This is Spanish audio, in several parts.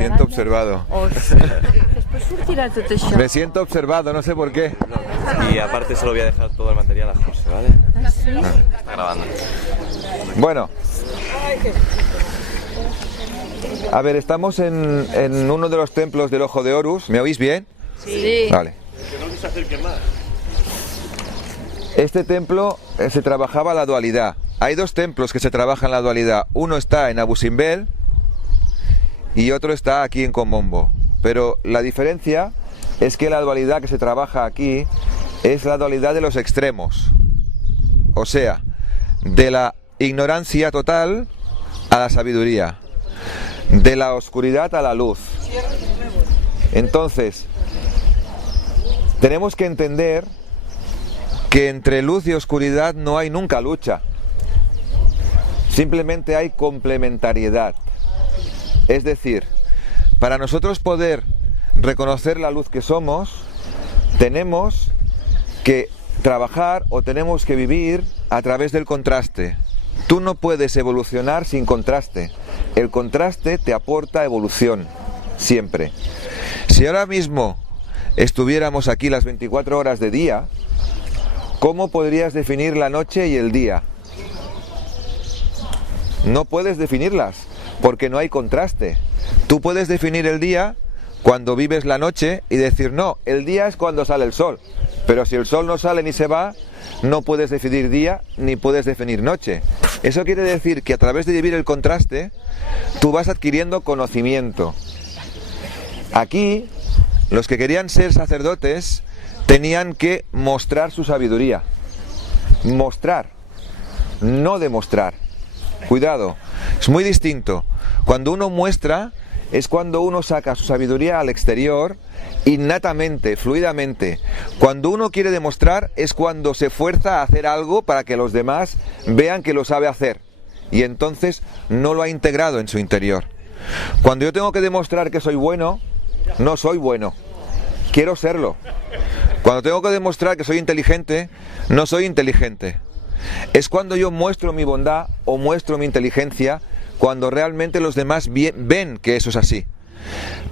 siento observado. Me Me siento observado, no sé por qué. Y aparte se lo voy a dejar todo el material a José, ¿vale? Está grabando. Bueno. A ver, estamos en uno de los templos del Ojo de Horus. ¿Me oís bien? Sí. Vale. Este templo se trabajaba la dualidad. Hay dos templos que se trabajan la dualidad. Uno está en Abu Simbel y otro está aquí en Komombo. Pero la diferencia es que la dualidad que se trabaja aquí es la dualidad de los extremos. O sea, de la ignorancia total a la sabiduría, de la oscuridad a la luz. Entonces, tenemos que entender que entre luz y oscuridad no hay nunca lucha. Simplemente hay complementariedad. Es decir, para nosotros poder reconocer la luz que somos, tenemos que trabajar o tenemos que vivir a través del contraste. Tú no puedes evolucionar sin contraste. El contraste te aporta evolución, siempre. Si ahora mismo estuviéramos aquí las 24 horas de día, ¿cómo podrías definir la noche y el día? No puedes definirlas, porque no hay contraste. Tú puedes definir el día cuando vives la noche y decir, no, el día es cuando sale el sol. Pero si el sol no sale ni se va, no puedes definir día ni puedes definir noche. Eso quiere decir que a través de vivir el contraste, tú vas adquiriendo conocimiento. Aquí, los que querían ser sacerdotes tenían que mostrar su sabiduría. Mostrar, no demostrar. Cuidado, es muy distinto. Cuando uno muestra, es cuando uno saca su sabiduría al exterior, innatamente, fluidamente. Cuando uno quiere demostrar, es cuando se fuerza a hacer algo para que los demás vean que lo sabe hacer. Y entonces no lo ha integrado en su interior. Cuando yo tengo que demostrar que soy bueno, no soy bueno. Quiero serlo. Cuando tengo que demostrar que soy inteligente, no soy inteligente. Es cuando yo muestro mi bondad o muestro mi inteligencia, cuando realmente los demás ven que eso es así.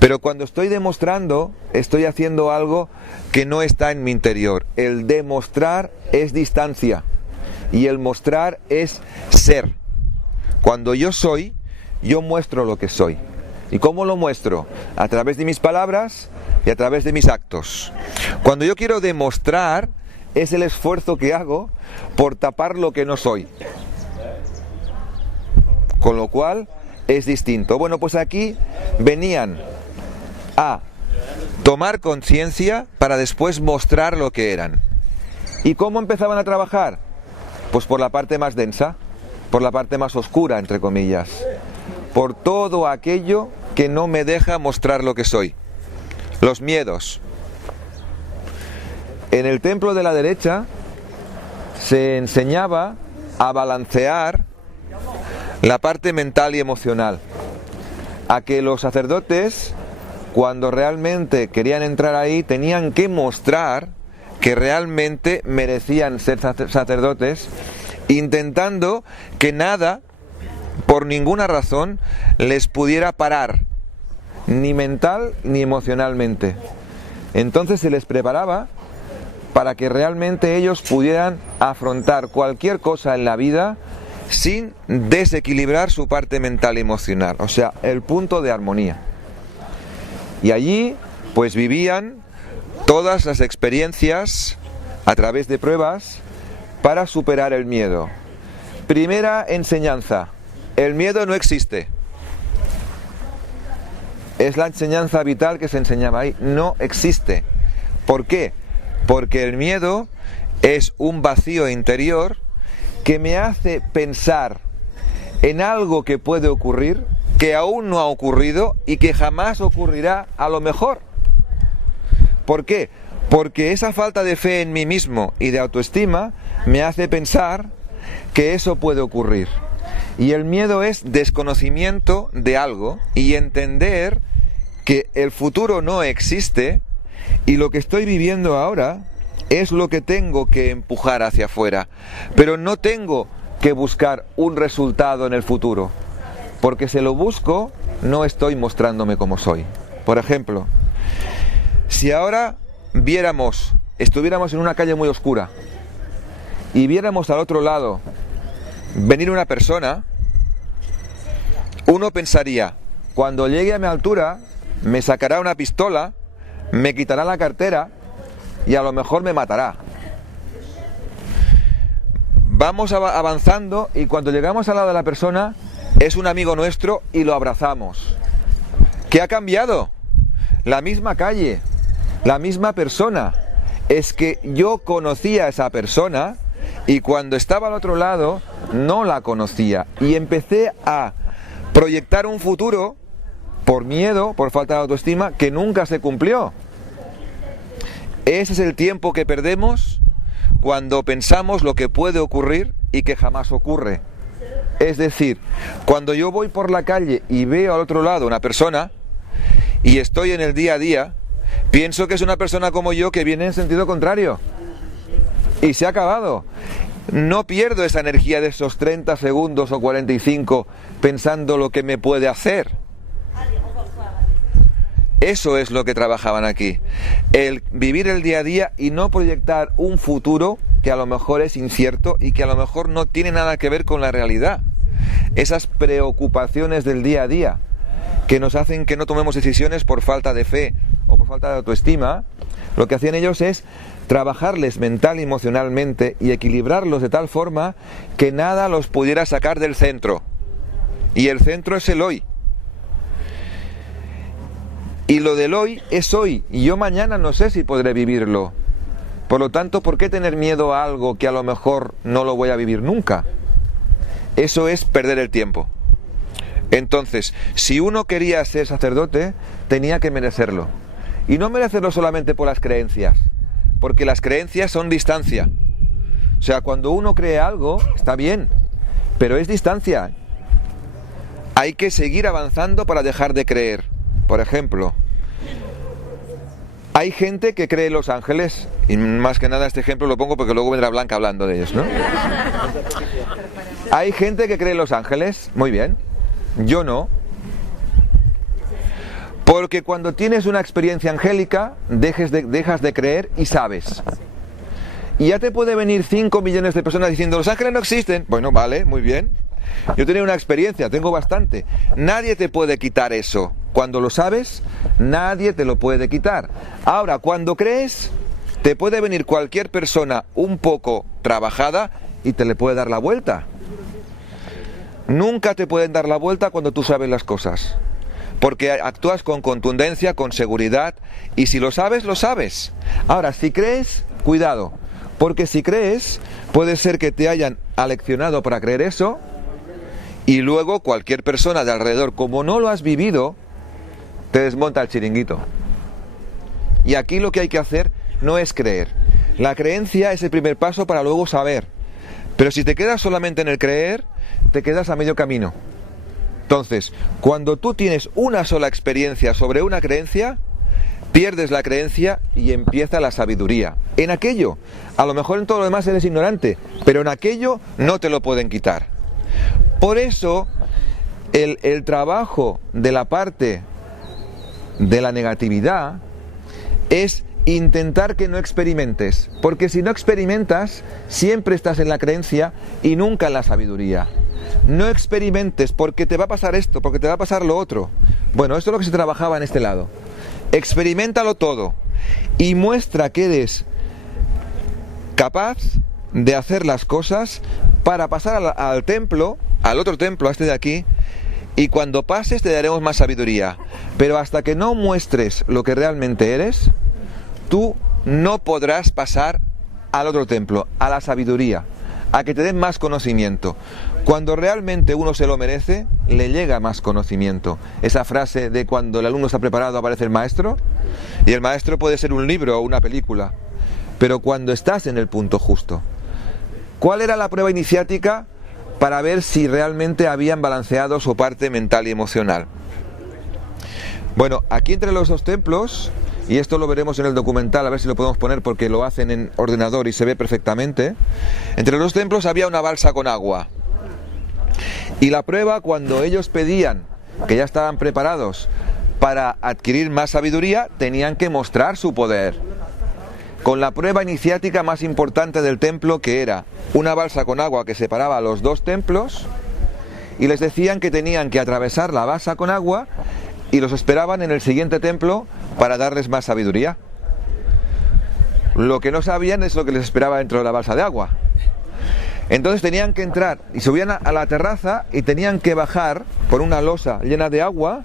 Pero cuando estoy demostrando, estoy haciendo algo que no está en mi interior. El demostrar es distancia y el mostrar es ser. Cuando yo soy, yo muestro lo que soy. ¿Y cómo lo muestro? A través de mis palabras y a través de mis actos. Cuando yo quiero demostrar, es el esfuerzo que hago por tapar lo que no soy. Con lo cual es distinto. Bueno, pues aquí venían a tomar conciencia para después mostrar lo que eran. ¿Y cómo empezaban a trabajar? Pues por la parte más densa, por la parte más oscura, entre comillas. Por todo aquello que no me deja mostrar lo que soy. Los miedos. En el templo de la derecha se enseñaba a balancear la parte mental y emocional, a que los sacerdotes, cuando realmente querían entrar ahí, tenían que mostrar que realmente merecían ser sacerdotes, intentando que nada, por ninguna razón, les pudiera parar, ni mental ni emocionalmente. Entonces se les preparaba para que realmente ellos pudieran afrontar cualquier cosa en la vida sin desequilibrar su parte mental y emocional, o sea, el punto de armonía. Y allí pues vivían todas las experiencias a través de pruebas para superar el miedo. Primera enseñanza: el miedo no existe. Es la enseñanza vital que se enseñaba ahí. No existe. ¿Por qué? Porque el miedo es un vacío interior que me hace pensar en algo que puede ocurrir, que aún no ha ocurrido y que jamás ocurrirá a lo mejor. ¿Por qué? Porque esa falta de fe en mí mismo y de autoestima me hace pensar que eso puede ocurrir. Y el miedo es desconocimiento de algo y entender que el futuro no existe y lo que estoy viviendo ahora es lo que tengo que empujar hacia afuera, pero no tengo que buscar un resultado en el futuro, porque si lo busco no estoy mostrándome como soy. Por ejemplo, si ahora estuviéramos en una calle muy oscura y viéramos al otro lado venir una persona, uno pensaría, cuando llegue a mi altura, me sacará una pistola, me quitará la cartera y a lo mejor me matará. Vamos avanzando y cuando llegamos al lado de la persona, es un amigo nuestro y lo abrazamos. ¿Qué ha cambiado? La misma calle, la misma persona. Es que yo conocía a esa persona y cuando estaba al otro lado no la conocía y empecé a proyectar un futuro por miedo, por falta de autoestima, que nunca se cumplió. Ese es el tiempo que perdemos cuando pensamos lo que puede ocurrir y que jamás ocurre. Es decir, cuando yo voy por la calle y veo al otro lado una persona y estoy en el día a día, pienso que es una persona como yo que viene en sentido contrario. Y se ha acabado. No pierdo esa energía de esos 30 segundos o 45 pensando lo que me puede hacer. Eso es lo que trabajaban aquí. El vivir el día a día y no proyectar un futuro que a lo mejor es incierto y que a lo mejor no tiene nada que ver con la realidad. Esas preocupaciones del día a día que nos hacen que no tomemos decisiones por falta de fe o por falta de autoestima, lo que hacían ellos es trabajarles mental y emocionalmente y equilibrarlos de tal forma que nada los pudiera sacar del centro. Y el centro es el hoy. Y lo del hoy es hoy, y yo mañana no sé si podré vivirlo. Por lo tanto, ¿por qué tener miedo a algo que a lo mejor no lo voy a vivir nunca? Eso es perder el tiempo. Entonces, si uno quería ser sacerdote, tenía que merecerlo. Y no merecerlo solamente por las creencias, porque las creencias son distancia. O sea, cuando uno cree algo, está bien, pero es distancia. Hay que seguir avanzando para dejar de creer. Por ejemplo, hay gente que cree en los ángeles, y más que nada este ejemplo lo pongo porque luego vendrá Blanca hablando de ellos, ¿no? Hay gente que cree en los ángeles, muy bien, yo no. Porque cuando tienes una experiencia angélica, dejas de creer y sabes. Y ya te puede venir 5 millones de personas diciendo, los ángeles no existen. Bueno, vale, muy bien. Yo tenía una experiencia, tengo bastante. Nadie te puede quitar eso. Cuando lo sabes, nadie te lo puede quitar. Ahora, cuando crees, te puede venir cualquier persona un poco trabajada y te le puede dar la vuelta. Nunca te pueden dar la vuelta cuando tú sabes las cosas. Porque actúas con contundencia, con seguridad, y si lo sabes, lo sabes. Ahora, si crees, cuidado, porque si crees, puede ser que te hayan aleccionado para creer eso, y luego cualquier persona de alrededor, como no lo has vivido, te desmonta el chiringuito. Y aquí lo que hay que hacer no es creer. La creencia es el primer paso para luego saber. Pero si te quedas solamente en el creer, te quedas a medio camino. Entonces, cuando tú tienes una sola experiencia sobre una creencia, pierdes la creencia y empieza la sabiduría. En aquello, a lo mejor en todo lo demás eres ignorante, pero en aquello no te lo pueden quitar. Por eso, el trabajo de la parte de la negatividad es intentar que no experimentes, porque si no experimentas, siempre estás en la creencia y nunca en la sabiduría. No experimentes porque te va a pasar esto, porque te va a pasar lo otro. Bueno, esto es lo que se trabajaba en este lado. Experiméntalo todo y muestra que eres capaz de hacer las cosas para pasar al templo, al otro templo, a este de aquí, y cuando pases te daremos más sabiduría. Pero hasta que no muestres lo que realmente eres, tú no podrás pasar al otro templo, a la sabiduría, a que te den más conocimiento. Cuando realmente uno se lo merece, le llega más conocimiento. Esa frase de cuando el alumno está preparado aparece el maestro, y el maestro puede ser un libro o una película, pero cuando estás en el punto justo. ¿Cuál era la prueba iniciática para ver si realmente habían balanceado su parte mental y emocional? Bueno, aquí entre los dos templos, y esto lo veremos en el documental, a ver si lo podemos poner porque lo hacen en ordenador y se ve perfectamente, entre los dos templos había una balsa con agua. Y la prueba, cuando ellos pedían que ya estaban preparados para adquirir más sabiduría, tenían que mostrar su poder. Con la prueba iniciática más importante del templo, que era una balsa con agua que separaba los dos templos, y les decían que tenían que atravesar la balsa con agua y los esperaban en el siguiente templo para darles más sabiduría. Lo que no sabían es lo que les esperaba dentro de la balsa de agua. Entonces tenían que entrar y subían a la terraza y tenían que bajar por una losa llena de agua,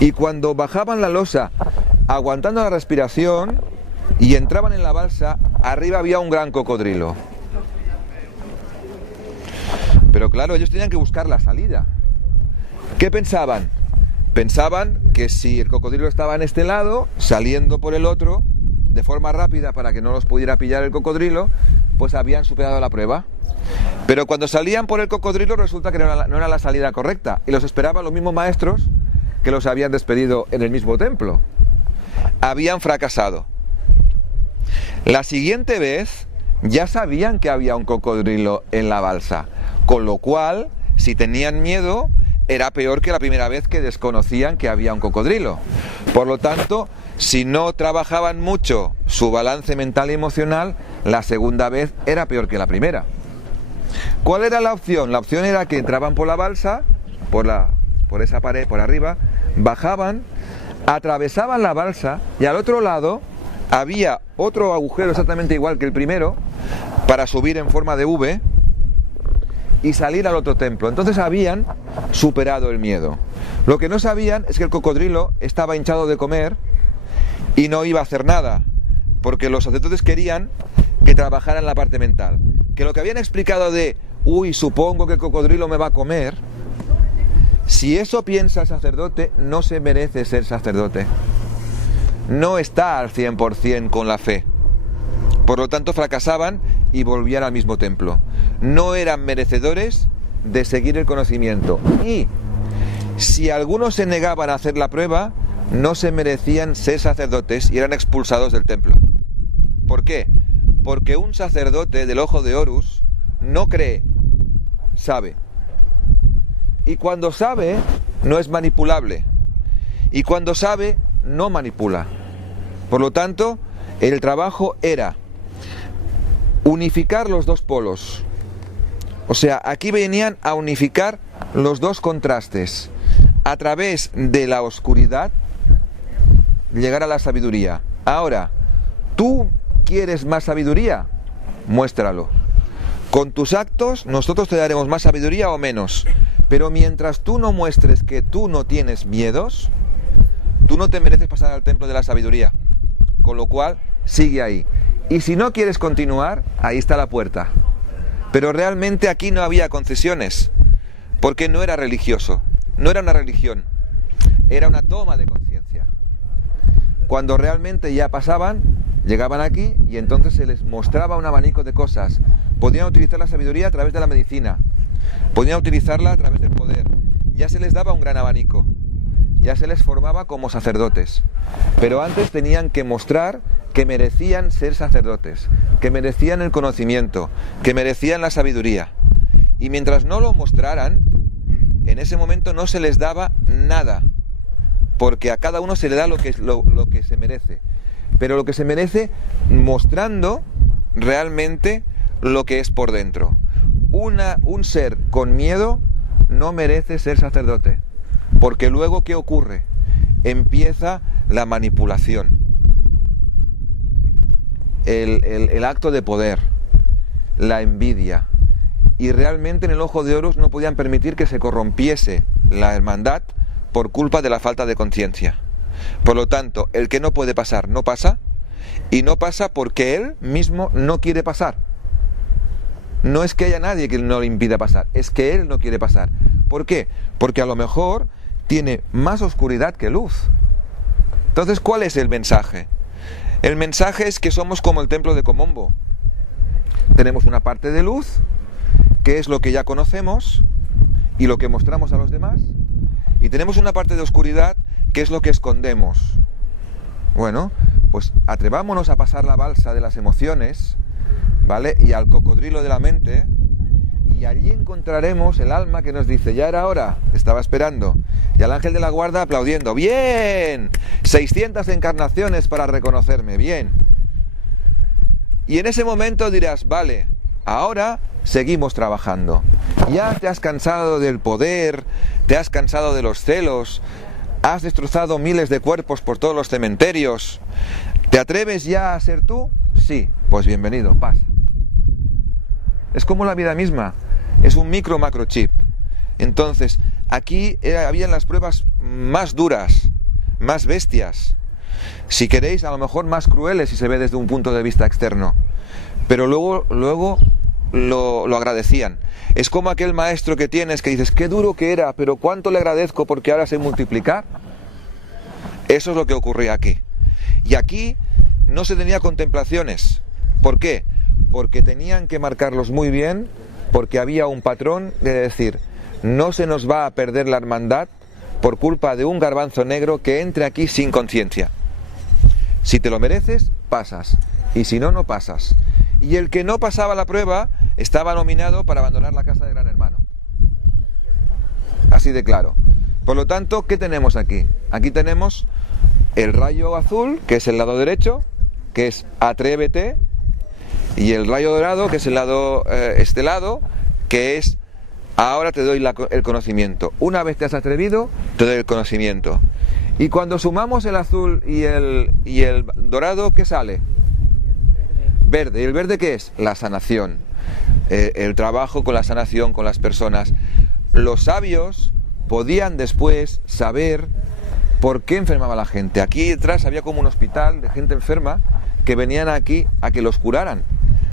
y cuando bajaban la losa aguantando la respiración y entraban en la balsa, arriba había un gran cocodrilo. Pero claro, ellos tenían que buscar la salida. ¿Qué pensaban? Pensaban que si el cocodrilo estaba en este lado, saliendo por el otro, de forma rápida para que no los pudiera pillar el cocodrilo, pues habían superado la prueba. Pero cuando salían por el cocodrilo resulta que no era la salida correcta, y los esperaban los mismos maestros que los habían despedido en el mismo templo. Habían fracasado. La siguiente vez ya sabían que había un cocodrilo en la balsa, con lo cual, si tenían miedo, era peor que la primera vez que desconocían que había un cocodrilo. Por lo tanto, si no trabajaban mucho su balance mental y emocional, la segunda vez era peor que la primera. ¿Cuál era la opción? La opción era que entraban por la balsa, por esa pared, por arriba, bajaban, atravesaban la balsa, y al otro lado había otro agujero exactamente igual que el primero, para subir en forma de V y salir al otro templo. Entonces habían superado el miedo. Lo que no sabían es que el cocodrilo estaba hinchado de comer y no iba a hacer nada, porque los sacerdotes querían que trabajaran la parte mental. Que lo que habían explicado de, supongo que el cocodrilo me va a comer, si eso piensa el sacerdote, no se merece ser sacerdote. No está al 100% con la fe. Por lo tanto, fracasaban y volvían al mismo templo. No eran merecedores de seguir el conocimiento. Y si algunos se negaban a hacer la prueba, no se merecían ser sacerdotes y eran expulsados del templo. ¿Por qué? Porque un sacerdote del ojo de Horus no cree, sabe. Y cuando sabe, no es manipulable. Y cuando sabe, no manipula. Por lo tanto, el trabajo era unificar los dos polos. O sea, aquí venían a unificar los dos contrastes. A través de la oscuridad, llegar a la sabiduría. Ahora, ¿tú quieres más sabiduría? Muéstralo. Con tus actos, nosotros te daremos más sabiduría o menos. Pero mientras tú no muestres que tú no tienes miedos, tú no te mereces pasar al templo de la sabiduría. Con lo cual, sigue ahí. Y si no quieres continuar, ahí está la puerta. Pero realmente aquí no había concesiones, porque no era religioso, no era una religión, era una toma de conciencia. Cuando realmente ya pasaban, llegaban aquí y entonces se les mostraba un abanico de cosas. Podían utilizar la sabiduría a través de la medicina, podían utilizarla a través del poder. Ya se les daba un gran abanico, ya se les formaba como sacerdotes. Pero antes tenían que mostrar que merecían ser sacerdotes, que merecían el conocimiento, que merecían la sabiduría. Y mientras no lo mostraran, en ese momento no se les daba nada, porque a cada uno se le da lo que se merece. Pero lo que se merece mostrando realmente lo que es por dentro. Un ser con miedo no merece ser sacerdote, porque luego ¿qué ocurre? Empieza la manipulación, el acto de poder, la envidia, y realmente en el ojo de Horus no podían permitir que se corrompiese la hermandad por culpa de la falta de conciencia. Por lo tanto, el que no puede pasar no pasa, y no pasa porque él mismo no quiere pasar. No es que haya nadie que no le impida pasar, es que él no quiere pasar. ¿Por qué? Porque a lo mejor tiene más oscuridad que luz. Entonces, ¿cuál es el mensaje? El mensaje es que somos como el templo de Komombo. Tenemos una parte de luz, que es lo que ya conocemos y lo que mostramos a los demás, y tenemos una parte de oscuridad, que es lo que escondemos. Bueno, pues atrevámonos a pasar la balsa de las emociones, ¿vale? Y al cocodrilo de la mente, y allí encontraremos el alma que nos dice, ya era hora, estaba esperando, Y al ángel de la guarda aplaudiendo. ¡Bien! 600 encarnaciones para reconocerme. Bien. Y en ese momento dirás, vale, ahora seguimos trabajando. Ya te has cansado del poder, te has cansado de los celos, has destrozado miles de cuerpos por todos los cementerios. ¿Te atreves ya a ser tú? Sí, pues bienvenido, pasa. Es como la vida misma, es un microchip. Entonces, aquí habían las pruebas más duras, más bestias. Si queréis, a lo mejor más crueles si se ve desde un punto de vista externo. Pero luego lo agradecían. Es como aquel maestro que tienes que dices, qué duro que era, pero cuánto le agradezco porque ahora sé multiplicar. Eso es lo que ocurría aquí. Y aquí no se tenía contemplaciones. ¿Por qué? Porque tenían que marcarlos muy bien, porque había un patrón de decir, no se nos va a perder la hermandad por culpa de un garbanzo negro que entre aquí sin conciencia. Si te lo mereces, pasas, y si no, no pasas. Y el que no pasaba la prueba estaba nominado para abandonar la casa de Gran Hermano. Así de claro. Por lo tanto, ¿qué tenemos aquí? Aquí tenemos el rayo azul, que es el lado derecho, que es atrévete, y el rayo dorado, que es el lado este lado, que es ahora te doy el conocimiento. Una vez te has atrevido, te doy el conocimiento. Y cuando sumamos el azul y el dorado, ¿qué sale? Verde. ¿Y el verde qué es? La sanación. El trabajo con la sanación, con las personas. Los sabios podían después saber por qué enfermaba la gente. Aquí detrás había como un hospital de gente enferma que venían aquí a que los curaran.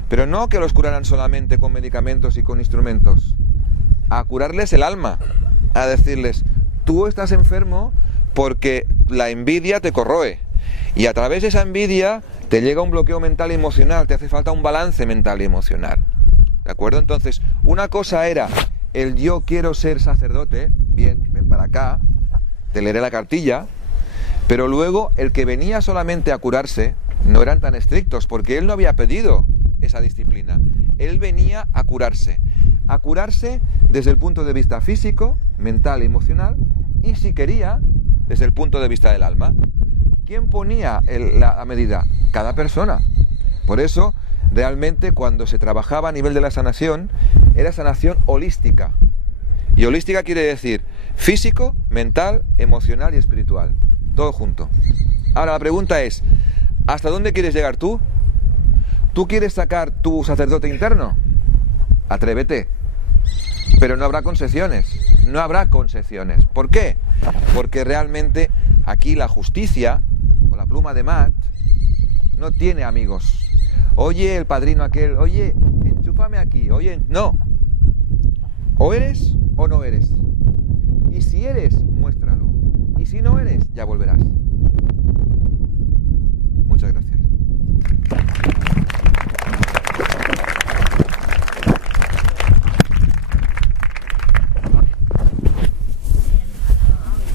Pero no que los curaran solamente con medicamentos y con instrumentos. A curarles el alma. A decirles, tú estás enfermo porque la envidia te corroe. Y a través de esa envidia te llega un bloqueo mental y emocional. Te hace falta un balance mental y emocional. ¿De acuerdo? Entonces, una cosa era el yo quiero ser sacerdote. Bien, ven para acá. Te leeré la cartilla. Pero luego el que venía solamente a curarse no eran tan estrictos porque él no había pedido esa disciplina. Él venía a curarse desde el punto de vista físico, mental y emocional, y si quería, desde el punto de vista del alma. ¿Quién ponía la medida? Cada persona. Por eso, realmente, cuando se trabajaba a nivel de la sanación, era sanación holística. Y holística quiere decir físico, mental, emocional y espiritual. Todo junto. Ahora, la pregunta es, ¿hasta dónde quieres llegar tú? ¿Tú quieres sacar tu sacerdote interno? Atrévete. Pero no habrá concesiones. No habrá concesiones. ¿Por qué? Porque realmente aquí la justicia, o la pluma de Matt, no tiene amigos. Oye, el padrino aquel, oye, enchúfame aquí, oye, no. O eres o no eres. Y si eres, muéstralo. Y si no eres, ya volverás.